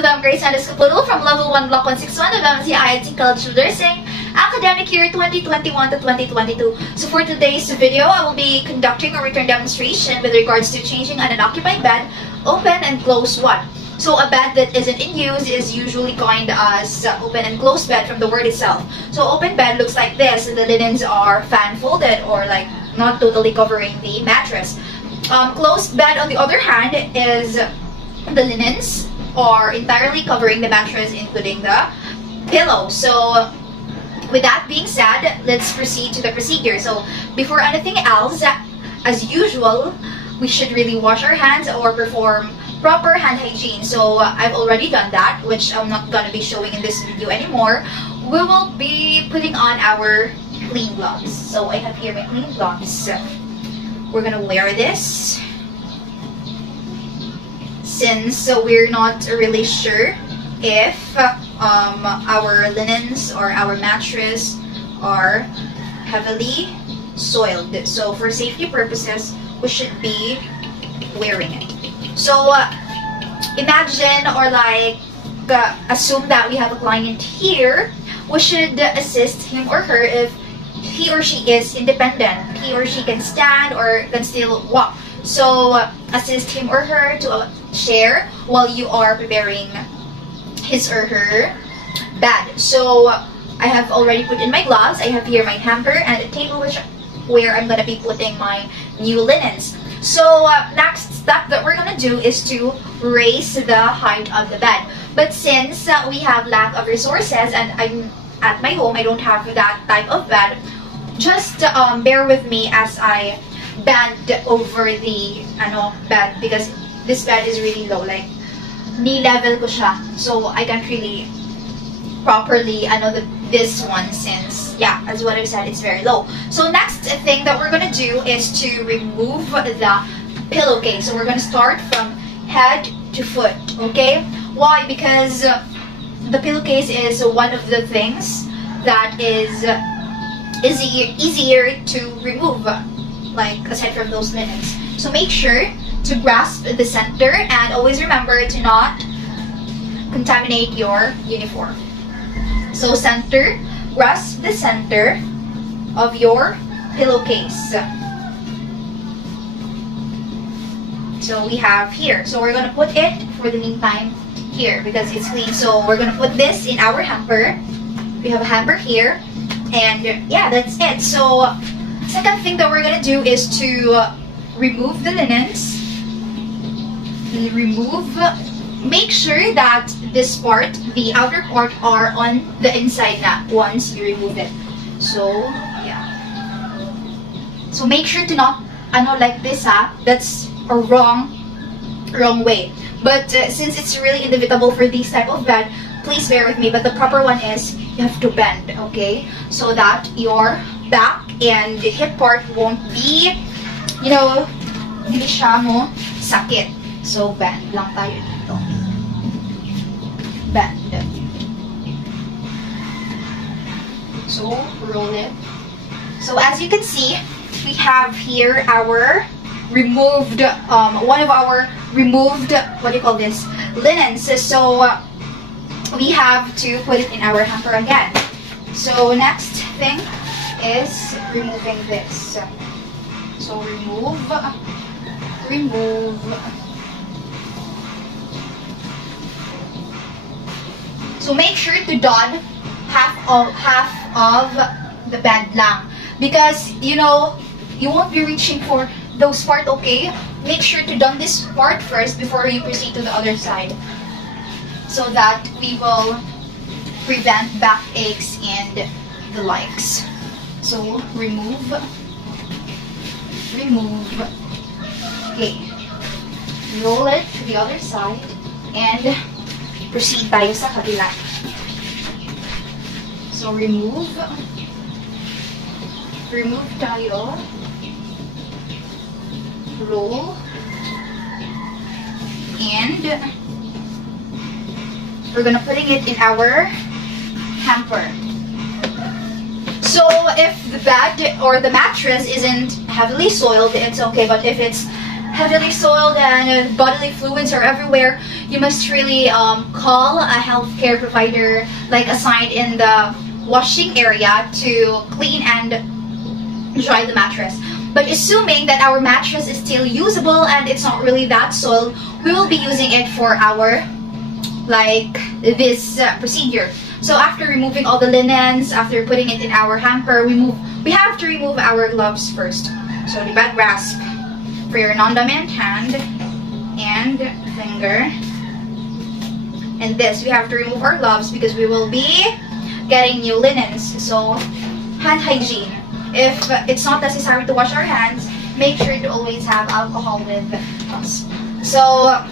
Madam Grace Andes Caputo from Level 1 Block 161 of Untitled Chapter saying academic year 2021 to 2022. So for today's video, I will be conducting a return demonstration with regards to changing an unoccupied bed, open and close one. So a bed that isn't in use is usually coined as open and closed bed from the word itself. So open bed looks like this. The linens are fan folded or like not totally covering the mattress. Closed bed on the other hand is the linens are entirely covering the mattress including the pillow. So with that being said, let's proceed to the procedure. So before anything else, as usual, we should really wash our hands or perform proper hand hygiene. So I've already done that, which I'm not going to be showing in this video anymore. We will be putting on our clean gloves. So I have here my clean gloves. We're going to wear this since we're not really sure if our linens or our mattress are heavily soiled. So for safety purposes, we should be wearing it. So imagine or like assume that we have a client here. We should assist him or her if he or she is independent. He or she can stand or can still walk. So assist him or her to a chair while you are preparing his or her bed. So I have already put in my gloves. I have here my hamper and a table where I'm going to be putting my new linens. So next step that we're going to do is to raise the height of the bed. But since we have lack of resources and I'm at my home, I don't have that type of bed, just bear with me as I bend over the bed because this bed is really low, like knee level ko siya. So I can't really properly this one since, yeah, as what I said, it's very low. So next thing that we're gonna do is to remove the pillowcase. So we're gonna start from head to foot, okay? Why? Because the pillowcase is one of the things that is easier to remove, like aside from those linens. So make sure to grasp the center and always remember to not contaminate your uniform. So center, grasp the center of your pillowcase. So we have here. So we're gonna put it for the meantime here because it's clean. So we're gonna put this in our hamper. We have a hamper here, and yeah, that's it. So second thing that we're gonna do is to remove the linens. Make sure that this part, the outer part, are on the inside na once you remove it. So yeah. So make sure to not like this that's a wrong way. But since it's really inevitable for this type of bed, please bear with me. But the proper one is you have to bend, okay? So that your back and the hip part won't be, hindi siya mo sakit. So bend lang tayo dito. Bend. So roll it. So as you can see, we have here our removed one of our removed, what do you call this, linens. So we have to put it in our hamper again. So next thing is removing this. So remove. So make sure to don half of the bed lang because you won't be reaching for those part, okay? Make sure to don this part first before you proceed to the other side so that we will prevent backaches and the likes. So remove. Okay. Roll it to the other side and proceed tayo sa kabila. So remove tayo. Roll. And we're gonna putting it in our hamper. So if the bed or the mattress isn't heavily soiled, it's okay. But if it's heavily soiled and bodily fluids are everywhere, you must really call a healthcare provider, like assigned in the washing area, to clean and dry the mattress. But assuming that our mattress is still usable and it's not really that soiled, we will be using it for our this procedure. So after removing all the linens, after putting it in our hamper, we have to remove our gloves first. So the bad grasp for your non-dominant hand and finger. And this, we have to remove our gloves because we will be getting new linens. So hand hygiene. If it's not necessary to wash our hands, make sure to always have alcohol with us. So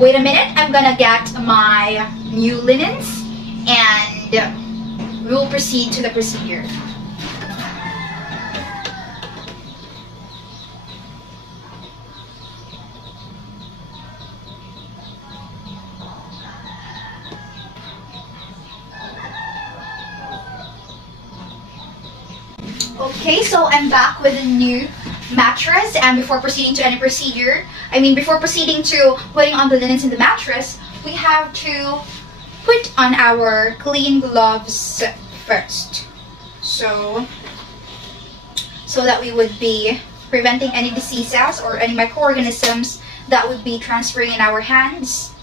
wait a minute, I'm gonna get my new linens and we'll proceed to the procedure. Okay, so I'm back with a new mattress, and before proceeding to any procedure, before proceeding to putting on the linens in the mattress, we have to put on our clean gloves first. So that we would be preventing any diseases or any microorganisms that would be transferring in our hands.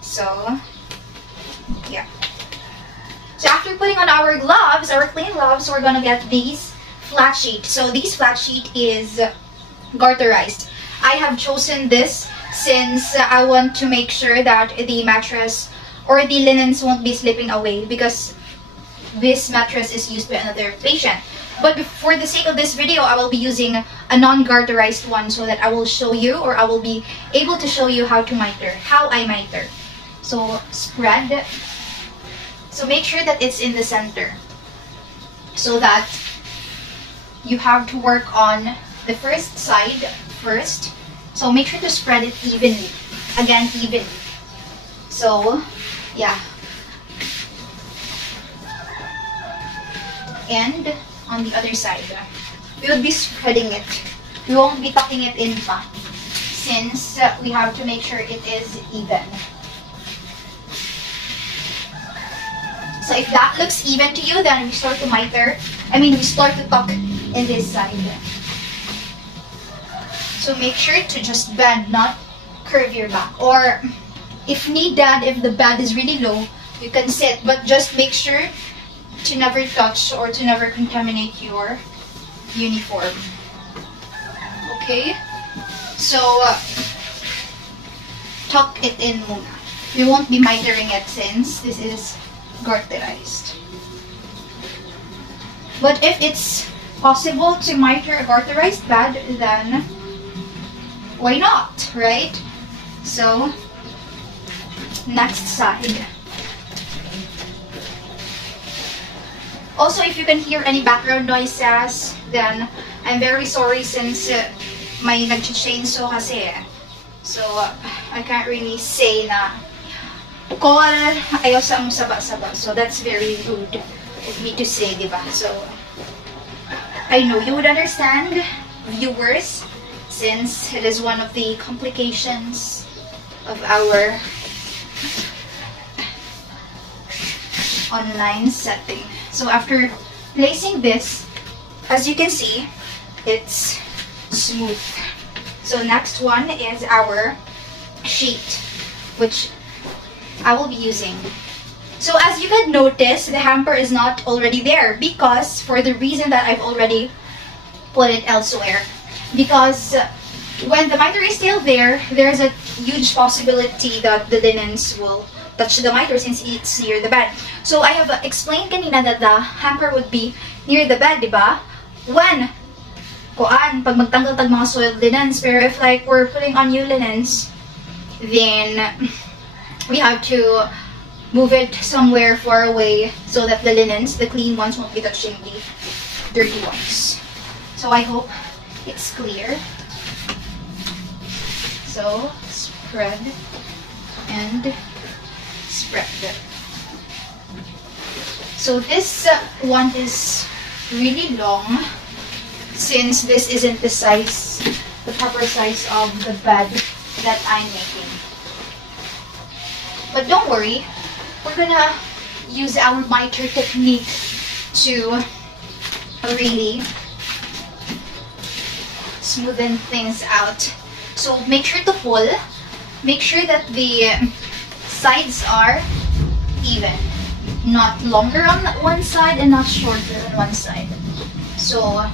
So, yeah. So after putting on our gloves, our clean gloves, we're gonna get these flat sheet. So this flat sheet is garterized. I have chosen this since I want to make sure that the mattress or the linens won't be slipping away, because this mattress is used by another patient. But for the sake of this video, I will be using a non-garterized one so that I will show you, or I will be able to show you how I miter. So spread. So make sure that it's in the center so that you have to work on the first side first. So make sure to spread it evenly. Again, evenly. So, yeah. And on the other side, we will be spreading it. We won't be tucking it in pa, since we have to make sure it is even. So if that looks even to you, then we start to miter. We start to tuck in this side. So make sure to just bend, not curve your back. Or if needed, if the bed is really low, you can sit, but just make sure to never touch or to never contaminate your uniform. Okay? So tuck it in muna. We won't be mitering it since this is garterized. But if it's possible to miter a garterized bed, then why not, right? So, next side. Also, if you can hear any background noises, then I'm very sorry, since may nag-chainsaw kasi. So, I can't really say na call, ayaw sa mong saba-saba. So, that's very rude of me to say, diba? So, I know you would understand, viewers, since it is one of the complications of our online setting. So after placing this, as you can see, it's smooth. So next one is our sheet, which I will be using. So as you can notice, the hamper is not already there, because for the reason that I've already put it elsewhere. Because when the miter is still there, there's a huge possibility that the linens will touch the miter since it's near the bed. So I have explained kanina that the hamper would be near the bed, diba? When, pag magtanggal tag mga soiled linens, pero if we're putting on new linens, then we have to move it somewhere far away so that the linens, the clean ones, won't be touching the dirty ones. So I hope it's clear. So spread and spread. So this one is really long, since this isn't the size the proper size of the bed that I'm making. But don't worry, we're gonna use our miter technique to really smoothen things out. So make sure to pull. Make sure that the sides are even. Not longer on one side and not shorter on one side. So,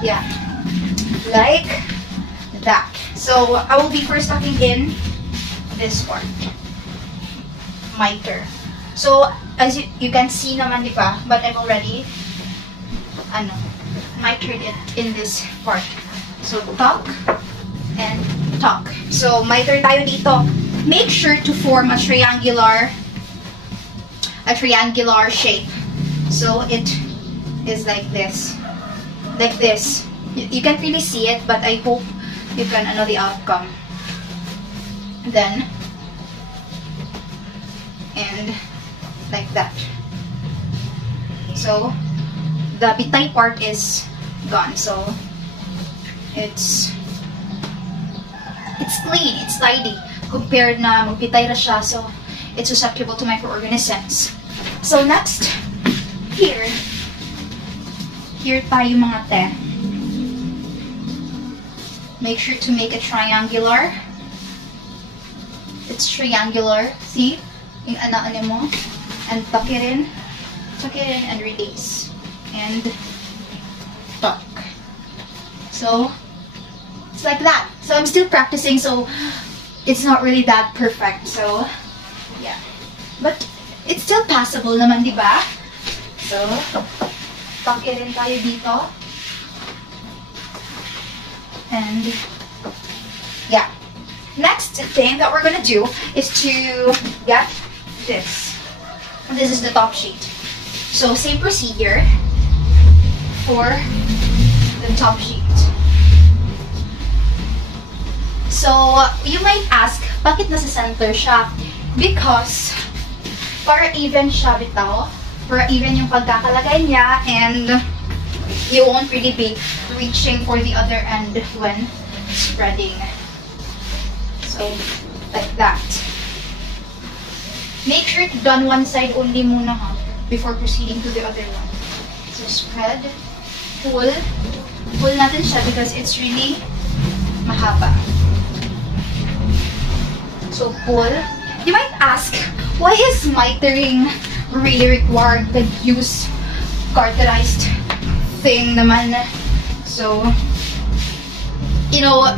yeah. Like that. So, I will be first tucking in this part. Miter. So, as you can see naman, di ba? But I'm already, mitered it in this part. So, tuck and tuck. So, miter tayo dito. Make sure to form a triangular shape. So, it is like this. Like this. You can't really see it, but I hope you can know the outcome. Then, and like that. So, the bitay part is gone. So, it's clean, it's tidy. Compared na magbitay na siya, so it's susceptible to microorganisms. So next, here tayo mga te. Make sure to make it triangular. It's triangular. See? Yung anaan mo. And tuck it in and release. And tuck. So, it's like that. So I'm still practicing, so it's not really that perfect. So, yeah. But it's still passable naman, di ba? So, tuck it in tayo dito. And, yeah. Next thing that we're gonna do is to get this. This is the top sheet. So, same procedure for the top sheet. So, you might ask, bakit nasa center siya? Because, para even siya bitaw, para even yung pagkakalagay niya, and you won't really be reaching for the other end when spreading. So, like that. Make sure to done one side only muna ha, before proceeding to the other one. So, spread, pull natin siya because it's really mahaba. So, pull. You might ask, why is mitering really required to use garterized thing naman? So, you know,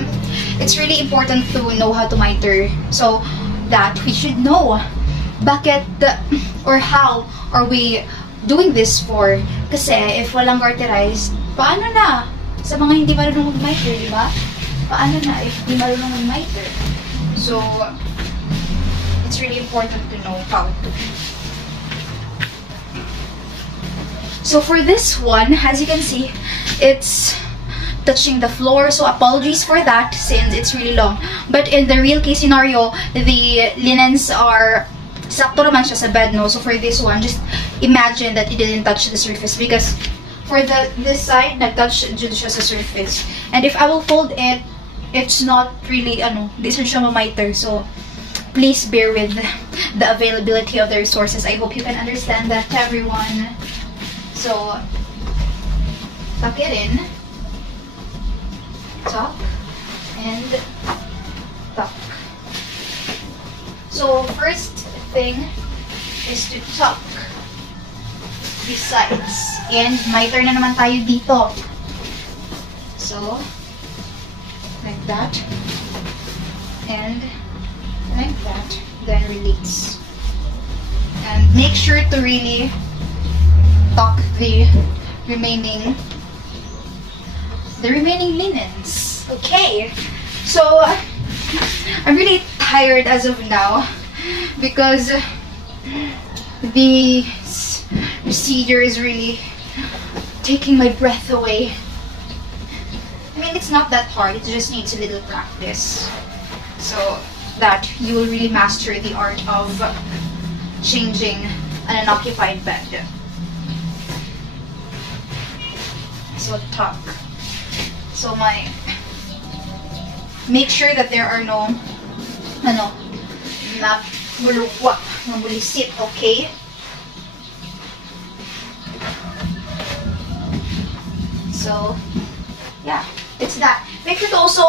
it's really important to know how to miter. So, that we should know bakit or how are we doing this for. Kasi, if walang garterized, paano na? Sa mga hindi marunong mag-miter, di ba? Paano na if hindi marunong mag-miter? So, it's really important to know how to. So for this one, as you can see, it's touching the floor. So apologies for that since it's really long. But in the real case scenario, the linens are sakto naman siya sa bed, no? So for this one, just imagine that it didn't touch the surface because for this side, nag-touch dito siya sa surface. And if I will fold it, it's not really, this is siya ma-miter. So, please bear with the availability of the resources. I hope you can understand that, everyone. So, tuck it in. Tuck. And tuck. So, first thing is to tuck the sides. And miter na naman tayo dito. So, like that. And like that. Then release. And make sure to really tuck the remaining linens. Okay. So, I'm really tired as of now because this procedure is really taking my breath away. I mean, it's not that hard. It just needs a little practice. So that you will really master the art of changing an unoccupied bed. So tuck. So make sure that there are no na bulukwa, na bulisit, okay? So yeah, it's that. Make sure to also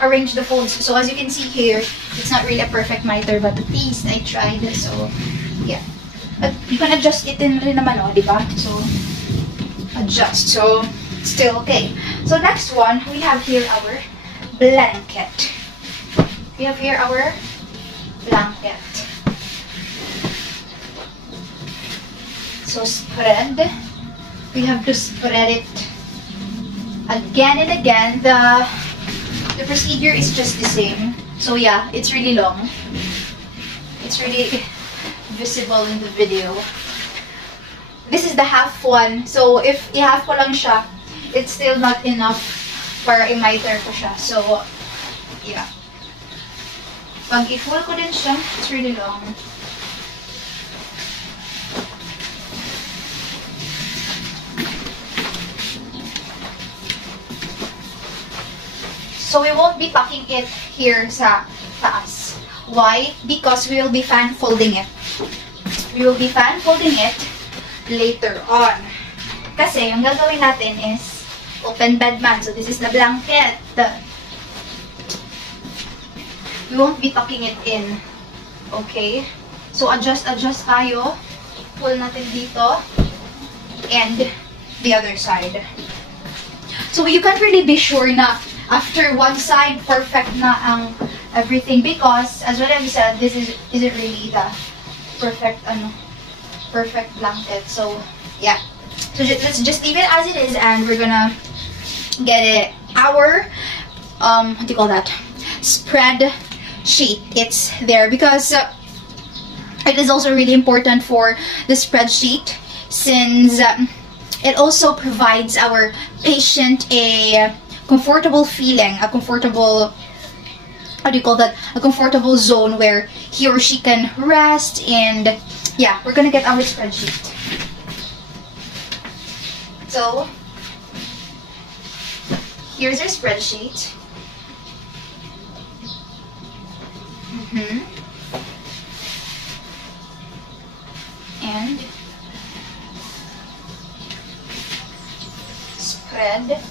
arrange the folds. So as you can see here, it's not really a perfect miter, but at least I tried. So yeah, but you can adjust it in rin naman, diba? So adjust. So still okay. So next one, we have here our blanket. We have here our blanket. So spread. We have to spread it again and again. The procedure is just the same. So yeah, it's really long. It's really visible in the video. This is the half one. So if i-half ko lang siya, it's still not enough para i-miter ko siya. So yeah. Pag i-full ko din siya, it's really long. So we won't be tucking it here sa taas. Why? Because we will be fan folding it. We will be fan folding it later on. Kasi yung gagawin natin is open bed man. So this is the blanket. We won't be tucking it in. Okay? So adjust tayo. Pull natin dito. And the other side. So you can't really be sure na after one side, perfect na ang everything. Because, as what I've said, this isn't really the perfect blanket. So yeah. So let's just leave it as it is, and we're gonna get it our what do you call that, spread sheet. It's there because it is also really important for the spreadsheet, since it also provides our patient a comfortable feeling, a comfortable, how do you call that, a comfortable zone where he or she can rest. And yeah, we're gonna get our spreadsheet. So here's our spreadsheet. And spread.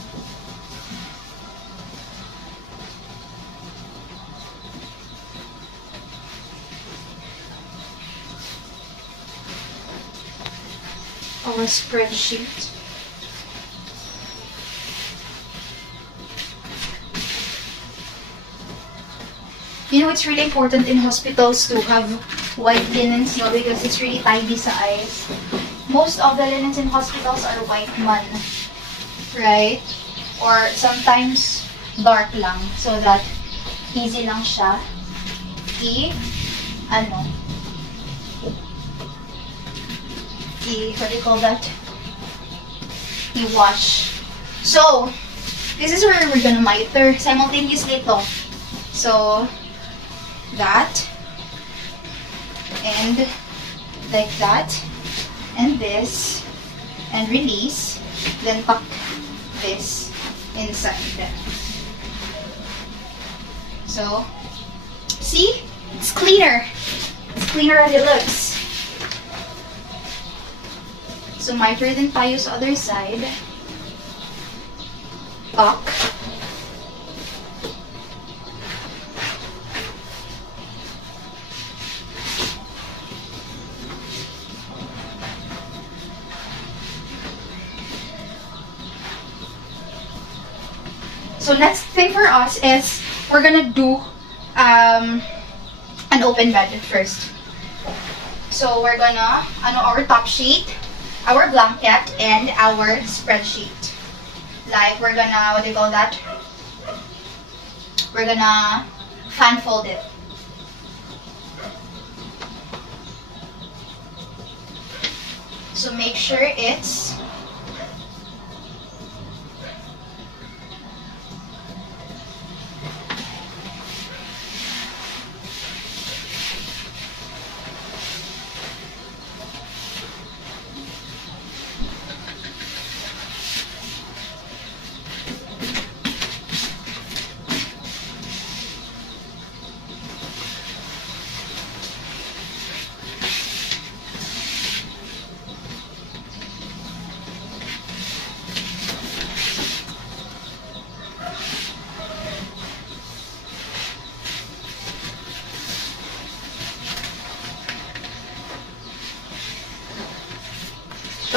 Our spreadsheet. You know, it's really important in hospitals to have white linens, no, because it's really tidy sa eyes. Most of the linens in hospitals are white man, right? Or sometimes dark lang, so that easy lang siya what do you call that? I-wash. So this is where we're gonna miter simultaneously ito. So that, and like that, and this, and release, then tuck this inside. So see, it's cleaner. It's cleaner as it looks. So miter din tayo sa other side. Tuck. So next thing for us is we're gonna do an open bed first. So we're gonna our top sheet, our blanket, and our spreadsheet. Like we're gonna, what do you call that? We're gonna fan fold it. So make sure it's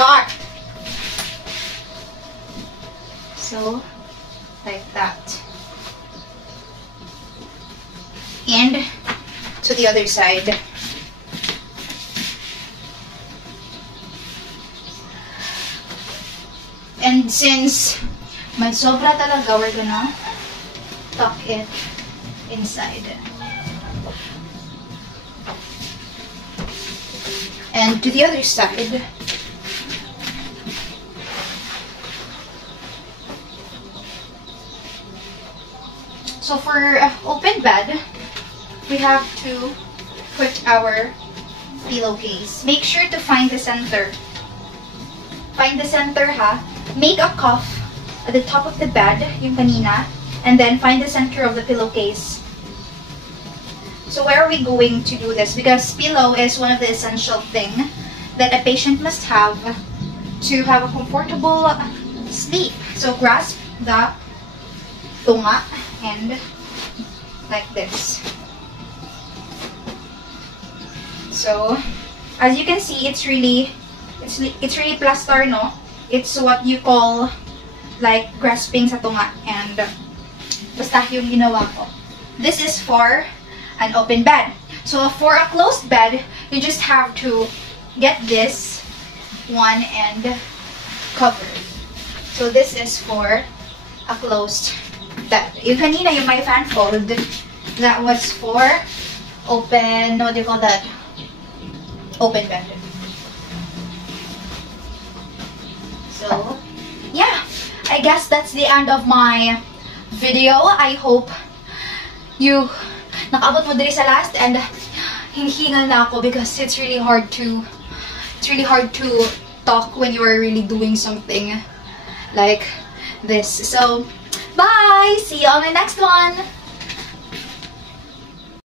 start. So, like that. And to the other side. And since may sobra talaga, we're gonna tuck it inside. And to the other side. So for open bed, we have to put our pillowcase. Make sure to find the center. Find the center, ha. Make a cuff at the top of the bed, yung kanina, and then find the center of the pillowcase. So where are we going to do this? Because pillow is one of the essential things that a patient must have to have a comfortable sleep. So grasp the tunga and like this. So as you can see, it's really plaster, no? It's what you call like grasping sa tunga, and basta yung ginawa ko. This is for an open bed. So for a closed bed, you just have to get this one and cover. So this is for a closed bed. Yung kanina, yung my fan fold, that was for open, what do you call that? Open bed. So, yeah, I guess that's the end of my video. I hope you nakaabot mo diri sa last, and hinihingal na ako because it's really hard to talk when you are really doing something like this. So, bye! See you on the next one!